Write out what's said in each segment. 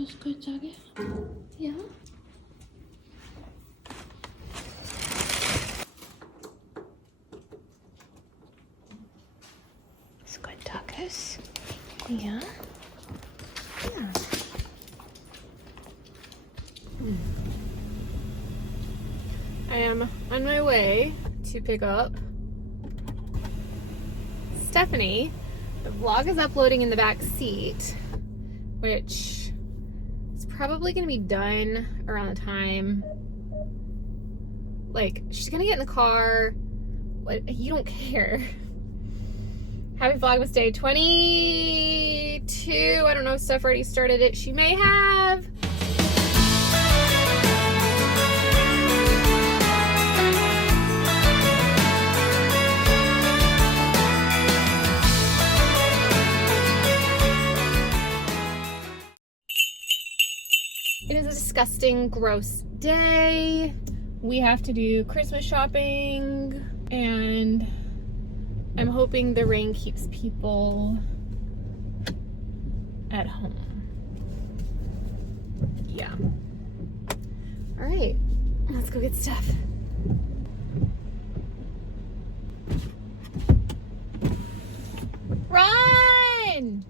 Alles gut, sage? Ja? Ist gut, Tages? Ja? Ja. I am on my way to pick up Stephanie. The vlog is uploading in the back seat, which is probably going to be done around the time, like, she's going to get in the car. What? You don't care. Happy Vlogmas Day 22. I don't know if Steph already started it. She may have. It is a disgusting, gross day. We have to do Christmas shopping, and I'm hoping the rain keeps people at home. Yeah. All right, let's go get stuff. Run!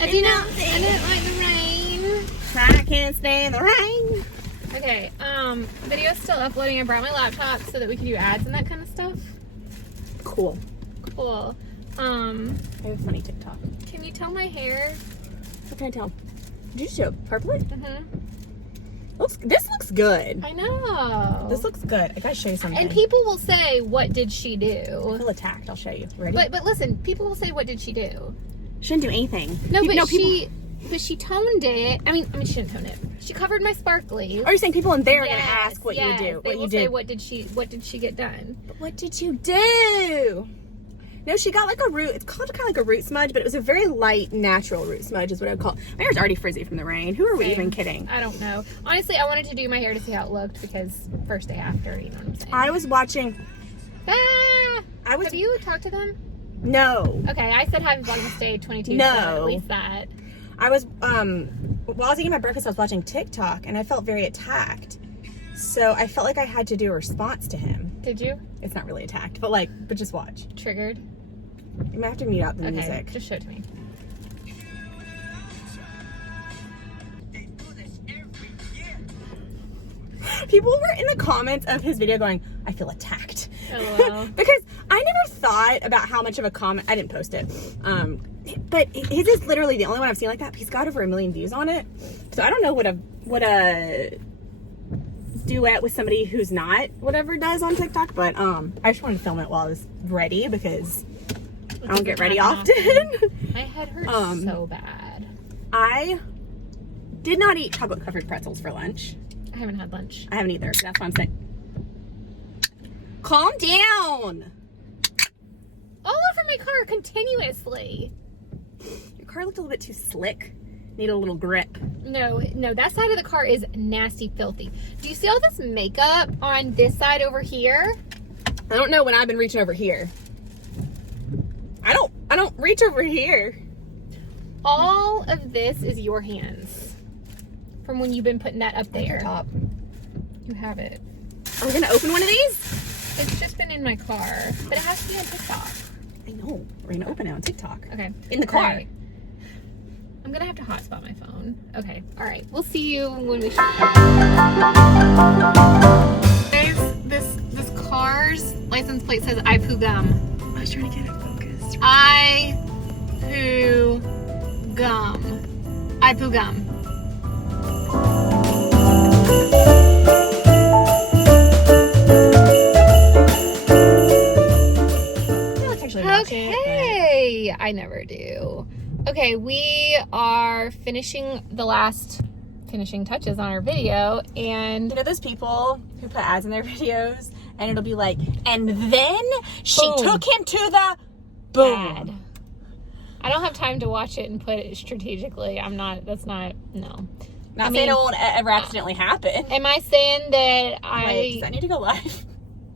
I didn't like the rain. I can't stand the rain. Okay, video's still uploading. I brought my laptop so that we can do ads and that kind of stuff. Cool. Cool. I have a funny TikTok. Can you tell my hair? What can I tell? Did you show purpley? Mm-hmm. This looks good. I know. This looks good. I gotta show you something. And people will say, what did she I do? feel attacked. I'll show you. Ready? But listen, people will say, what did she do? She didn't do anything. No, but people... she toned it. I mean, she didn't tone it. She covered my sparklies. Are you saying people in there are Yes, gonna ask what yes. you do? They What will you say, did? what did she get done? But what did you do? No, she got like a root. It's called kind of like a root smudge, but it was a very light, natural root smudge is what I would call it. My hair's already frizzy from the rain. Who are we even kidding? I don't know. Honestly, I wanted to do my hair to see how it looked because first day after, you know what I'm saying? I was watching. Have you talked to them? No. Okay, I said happy Vlogmas Day 22. No. So at least that. I was while I was eating my breakfast, I was watching TikTok, and I felt very attacked. So I felt like I had to do a response to him. Did you? It's not really attacked, but just watch. Triggered? You might have to mute out the Okay, music. just show it to me. People were in the comments of his video going, I feel attacked. LOL. Because I never thought about how much of a comment, I didn't post it. But his is literally the only one I've seen like that. He's got over 1 million views on it. So I don't know what a duet with somebody who's not whatever does on TikTok, but I just wanted to film it while I was ready because I don't get ready often. My head hurts so bad. I did not eat chocolate covered pretzels for lunch. I haven't had lunch. I haven't either. That's what I'm saying. Calm down. All over my car continuously. Your car looked a little bit too slick. Need a little grip. No, that side of the car is nasty, filthy. Do you see all this makeup on this side over here? I don't know when I've been reaching over here. I don't reach over here. All of this is your hands from when you've been putting that up there. Top. You have it. Are we gonna open one of these? It's just been in my car, but it has to be on TikTok. I know. We're gonna open it on TikTok. Okay. In the car. All right. I'm gonna have to hotspot my phone. Okay. All right. We'll see you when we. This car's license plate says I poo gum. I was trying to get it focused. I poo gum. I poo gum. Okay, I never do. Okay, we are finishing the last finishing touches on our video, and You know those people who put ads in their videos and it'll be like, and then she Boom. took him to the boom. ad. I don't have time to watch it and put it strategically. No. Not saying it won't ever accidentally happen. Am I saying that Wait, does that need to go live?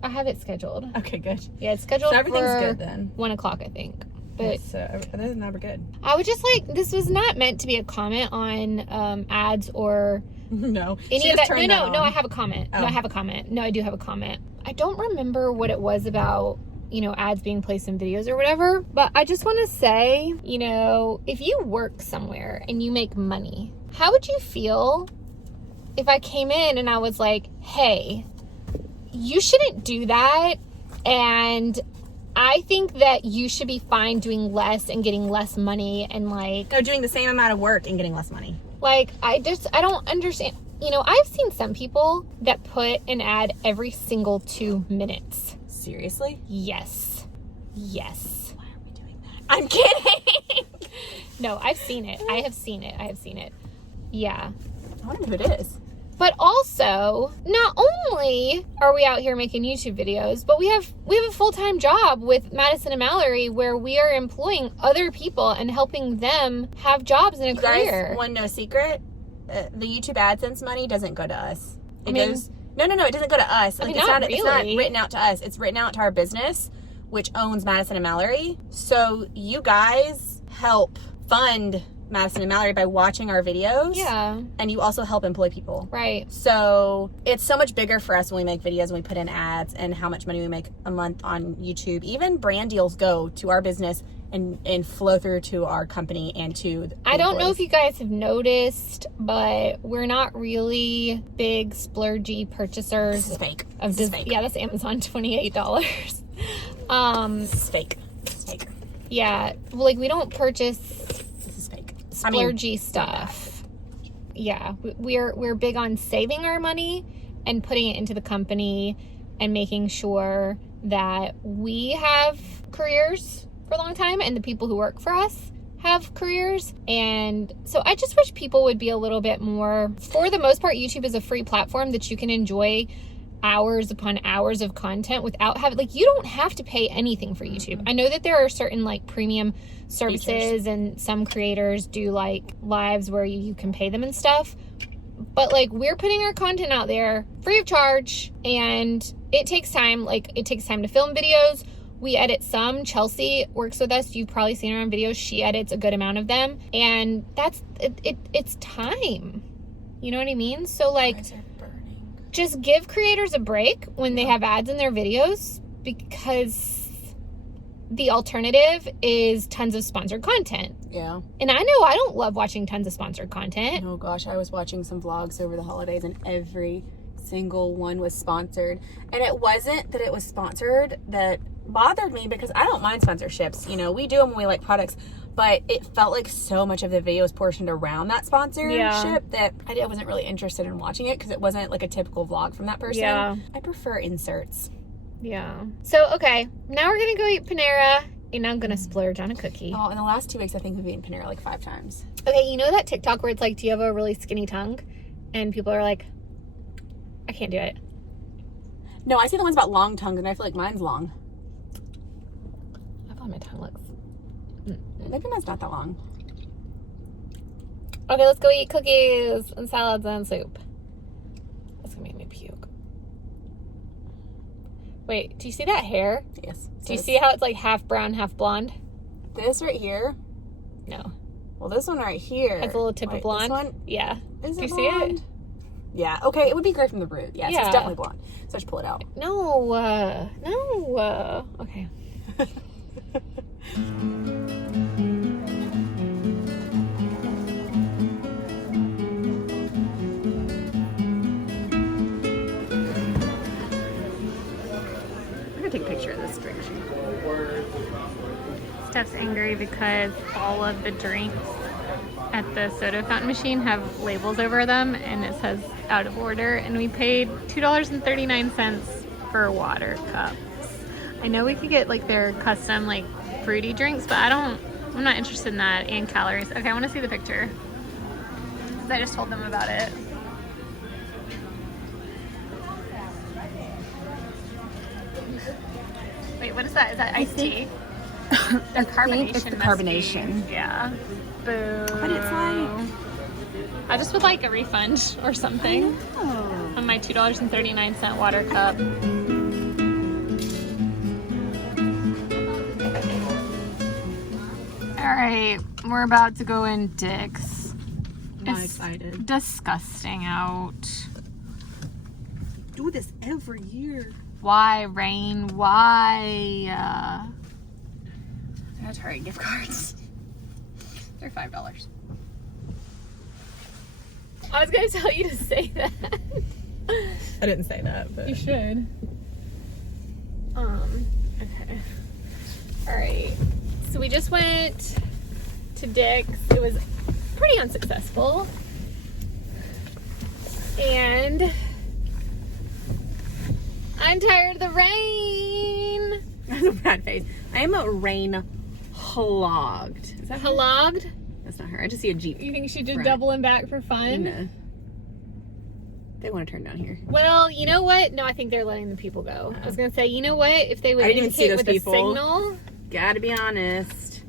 I have it scheduled. Okay, good. Yeah, it's scheduled so everything's for good then. 1 o'clock, I think. But so other than that, we're good. I would just like, this was not meant to be a comment on ads or no. any of that. No, on. I have a comment. Oh. No, I have a comment. No, I do have a comment. I don't remember what it was about, you know, ads being placed in videos or whatever, but I just want to say, you know, if you work somewhere and you make money, how would you feel if I came in and I was like, hey, you shouldn't do that, and I think that you should be fine doing less and getting less money, and like... No, doing the same amount of work and getting less money. Like, I don't understand. You know, I've seen some people that put an ad every single 2 minutes. Seriously? Yes. Yes. Why are we doing that? I'm kidding! No, I've seen it. I have seen it. Yeah. I wonder who it is. But also, not only are we out here making YouTube videos, but we have a full-time job with Madison and Mallory where we are employing other people and helping them have jobs in a career. Guys, one no secret, the YouTube AdSense money doesn't go to us. It mean, goes... No, it doesn't go to us. I mean, it's not it's not really. written out to us. It's written out to our business, which owns Madison and Mallory. So you guys help fund Madison and Mallory by watching our videos. Yeah. And you also help employ people. Right. So it's so much bigger for us when we make videos and we put in ads and how much money we make a month on YouTube. Even brand deals go to our business and flow through to our company and to the I don't know employees. if you guys have noticed, but we're not really big splurgy purchasers. This is fake. Of This is Dis- fake. Yeah, that's Amazon, $28. This is fake. This is fake. Yeah, like we don't purchase This is fake. splurgy stuff. Yeah, we're big on saving our money and putting it into the company and making sure that we have careers for a long time and the people who work for us have careers. And so I just wish people would be a little bit more, for the most part, YouTube is a free platform that you can enjoy hours upon hours of content without having, like, you don't have to pay anything for YouTube. I know that there are certain like premium services Features. and some creators do like lives where you can pay them and stuff, but like we're putting our content out there free of charge, and it takes time. Like, it takes time to film videos. We edit some. Chelsea works with us. You've probably seen her on videos. She edits a good amount of them, and that's it's time. You know what I mean? So like, Eyes are burning. just give creators a break when they have ads in their videos, because the alternative is tons of sponsored content. Yeah. And I know I don't love watching tons of sponsored content. Oh gosh, I was watching some vlogs over the holidays and every single one was sponsored. And it wasn't that it was sponsored that bothered me, because I don't mind sponsorships. You know, we do them when we like products, but it felt like so much of the video was portioned around that sponsorship that I wasn't really interested in watching it, because it wasn't like a typical vlog from that person. Yeah. I prefer inserts. Yeah. So, okay, now we're gonna go eat Panera, and I'm gonna splurge on a cookie. Oh, in the last 2 weeks, I think we've eaten Panera like 5 times. Okay, you know that TikTok where it's like, do you have a really skinny tongue? And people are like, I can't do it. No, I see the ones about long tongues, and I feel like mine's long. I thought my tongue looks... Maybe mine's not that long. Okay, let's go eat cookies and salads and soup. That's gonna make me puke. Wait, do you see that hair? Yes. Do you see how it's like half brown, half blonde? This right here? No. Well, this one right here. Has a little tip of Wait, blonde? This one? Yeah. Is Do it you see blonde? it? Yeah. Okay, it would be great from the root. Yes, Yeah. it's definitely blonde. So I should pull it out. No, okay. I'm gonna take a picture of this drink. Steph's angry because all of the drinks at the soda fountain machine have labels over them and it says out of order, and we paid $2.39 for water cups. I know we could get like their custom like fruity drinks, but I'm not interested in that, and calories. Okay, I want to see the picture because I just told them about it. Wait, what is that? Is that iced tea? The carbonation. it's the must be. carbonation. Yeah. Boo. But it's like... I just would like a refund or something on my $2.39 water cup. All right, we're about to go in Dick's. I'm not excited. Disgusting out. Do this every year. Why, Rain? Why? They're Target gift cards. They're $5. I was gonna tell you to say that. I didn't say that, but You should. Okay. All right. So we just went to Dick's. It was pretty unsuccessful. And I'm tired of the rain. I have a bad face. I am a rain hogged. Is that her? Hogged? That's not her. I just see a Jeep. You think she did Right. doubling back for fun? No. They want to turn down here. Well, you know what? No, I think they're letting the people go. I was gonna say, you know what? If they would I didn't even see indicate those with people. a signal. Gotta be honest.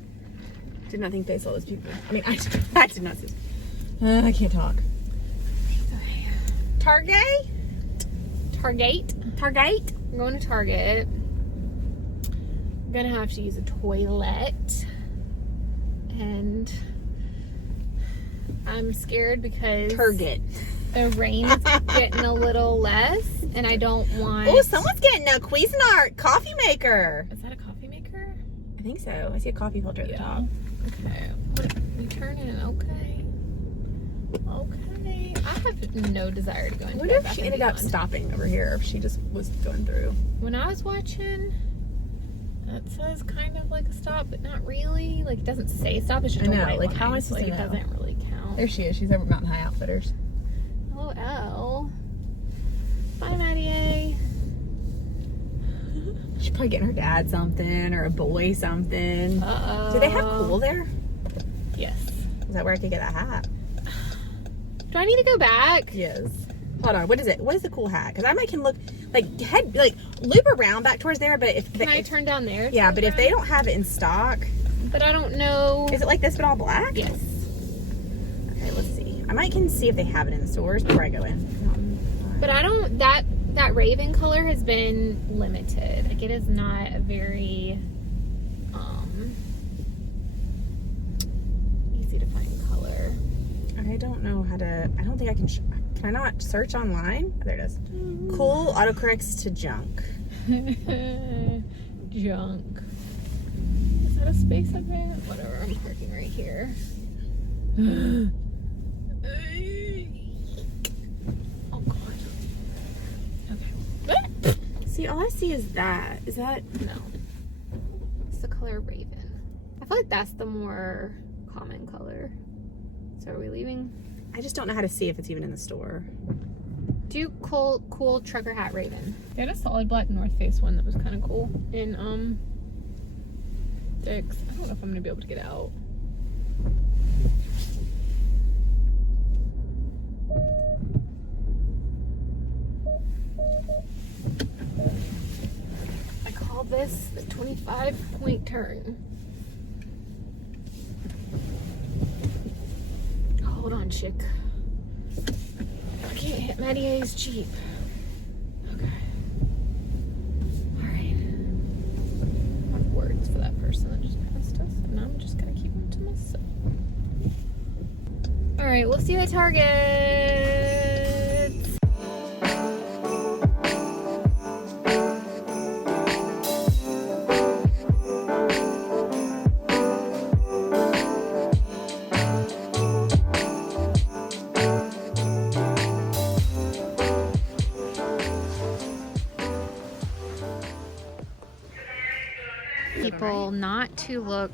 Did not think they saw those people. I mean, I did not see. I can't talk. Target? Target. Target? I'm going to Target. I'm gonna have to use a toilet. And I'm scared because Target. the rain's getting a little less and I don't want... Oh, someone's getting a Cuisinart coffee maker. Is that a coffee maker? I think so. I see a coffee filter at the top. Okay. You turn in. Okay. Okay. I have no desire to go I into wonder Bed if Bath she and ended up Beyond. stopping over here, if she just was going through. When I was watching, that says kind of like a stop, but not really. Like, it doesn't say stop. It's just I know, a white like, line, how am I so, supposed like, to it know? doesn't really count. There she is. She's over at Mountain High Outfitters. LOL. Bye, Maddie A. She's probably getting her dad something or a boy something. Uh-oh. Do they have pool there? Yes. Is that where I could get a hat? Do I need to go back? Yes. Hold on. What is it? What is the cool hat? Because I can look like loop around back towards there. But if Can I turn down there? yeah, but if they don't have it in stock, But I don't know. is it like this but all black? Yes. Okay, let's see. I can see if they have it in the stores before I go in. But I don't. That Raven color has been limited. Like, it is not a very easy to find color. I don't know how to. I don't think I can. Can I not search online? Oh, there it is. Cool autocorrects to junk. Junk. Is that a space up there? Whatever. I'm parking right here. Oh God. Okay. See, all I see is that. Is that? No. It's the color Raven. I feel like that's the more common color. So are we leaving? I just don't know how to see if it's even in the store. Do cool trucker hat Raven. They had a solid black North Face one that was kind of cool in Dick's. I don't know if I'm gonna be able to get out. I call this the 25-point turn. Hold on, chick. I can't hit Maddie A's Jeep. Okay. Alright. I have words for that person that just passed us, and I'm just gonna keep them to myself. Alright, we'll see you at Target. People not to look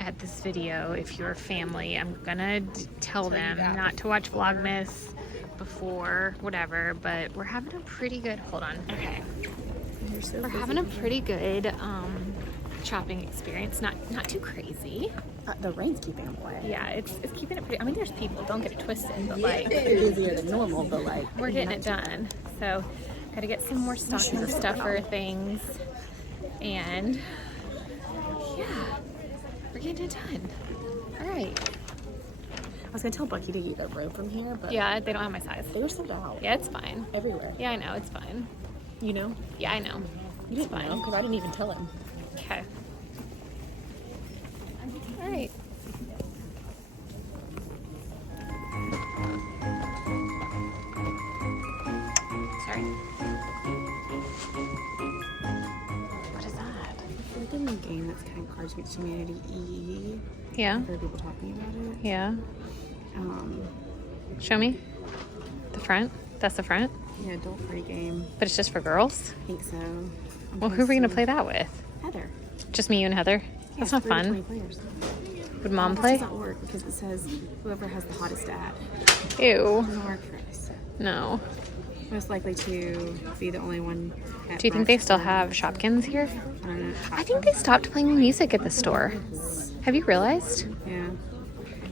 at this video if you're a family. I'm gonna tell them not to watch VLOGMAS before whatever, but we're having a pretty good, hold on. Okay. We're having a pretty good shopping experience. Not too crazy. The rain's keeping them away. Yeah, it's keeping it pretty. I mean, there's people, don't get it twisted, but like It's busier than normal, but like we're getting it done. So gotta get some more stocking stuffer things, and yeah, we're getting it done. All right. was gonna tell Bucky to eat a rope from here, but Yeah, they don't have my size. they were sold out. Yeah, it's fine. Everywhere. Yeah, I know, it's fine. You know? Yeah, I know. You didn't know because I didn't even tell him. Okay. All right. Sorry. What is that? It's like a game that's kind of Cards Against Humanity E. Yeah. I've heard people talking about it. Yeah. Um, Show me. The front. That's the front. yeah, adult party game. But it's just for girls. I think so. Well, who are we gonna play that with? Heather. Just me, you, and Heather. That's not 3 to fun. 20 players. Would Mom This play? doesn't work because it says whoever has the hottest dad. Ew. Doesn't work for us. No. Most likely to be the only one. Do you think they still have Shopkins here? I don't know. I think they stopped playing music at the store. Have you realized? Yeah.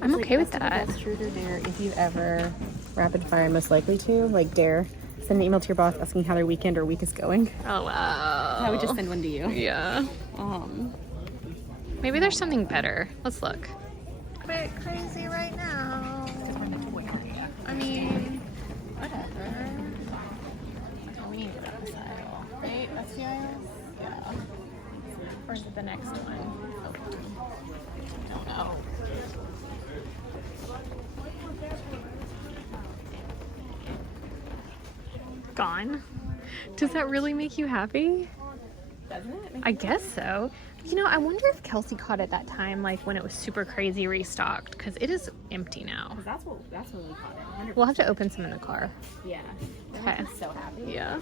I'm okay with that. That's true. They're there. If you ever rapid fire, most likely to like dare send an email to your boss asking how their weekend or week is going. Oh wow. I would just send one to you. Yeah. Maybe there's something better. Let's look. A bit crazy right now. I mean, whatever. Oh, we need to go to this aisle, right? That's the aisle? Yeah. Or is it the next one? I don't know. Gone? Does that really make you happy? Doesn't it? I guess so. You know, I wonder if Kelsey caught it that time, like when it was super crazy restocked, because it is empty now. That's when we caught it. 100%. We'll have to open some in the car. Yeah. Okay. I'm so happy. Yeah.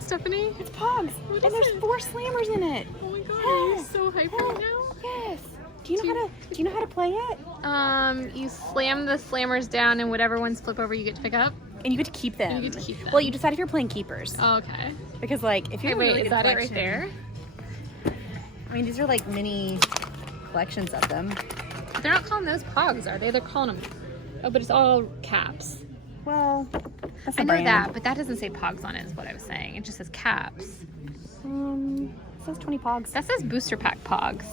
Stephanie? It's Pogs, and there's 4 slammers in it. Oh my god, Yes. are you so hyped right now? Yes. Do you know how to play it? You slam the slammers down, and whatever ones flip over, you get to pick up. And you get to keep them. And you get to keep them. Well, you decide if you're playing keepers. Oh, okay. Because like if Hey, you're wait, is that it right there? I mean, these are like mini collections of them. But they're not calling those Pogs, are they? They're calling them. Oh, but it's all caps. Well, that's I a know brand. that, but that doesn't say Pogs on it. Is what I was saying. It just says caps. It says 20 Pogs. That says booster pack Pogs.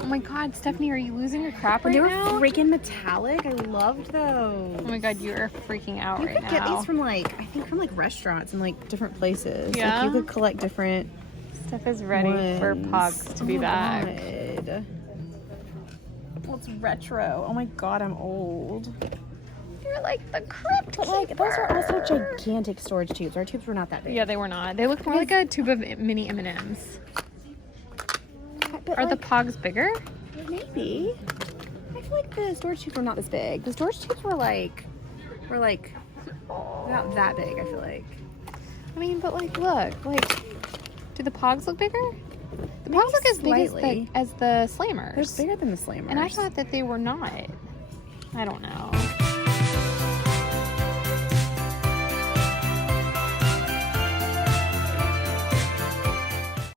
Oh my god, Stephanie, are you losing your crap right They were now? freaking metallic. I loved those. Oh my god, you are freaking out You right could now. get these from like, I think from like restaurants and like different places. Yeah? Like you could collect different Steph is ready for ones. Pogs to be my back. God. Well, it's retro. Oh my god, I'm old. You're like the crypt But like, those are also gigantic storage tubes. Our tubes were not that big. Yeah, they were not. They looked more like a tube of mini M&Ms. But Are the like, Pogs bigger? maybe. I feel like the storage tubes were not this big. The storage tubes were like not that big, I feel like. I mean, but like, look, like, do the Pogs look bigger? The Pogs look as big slightly. as the Slammers. They're bigger than the Slammers. And I thought that they were not. I don't know.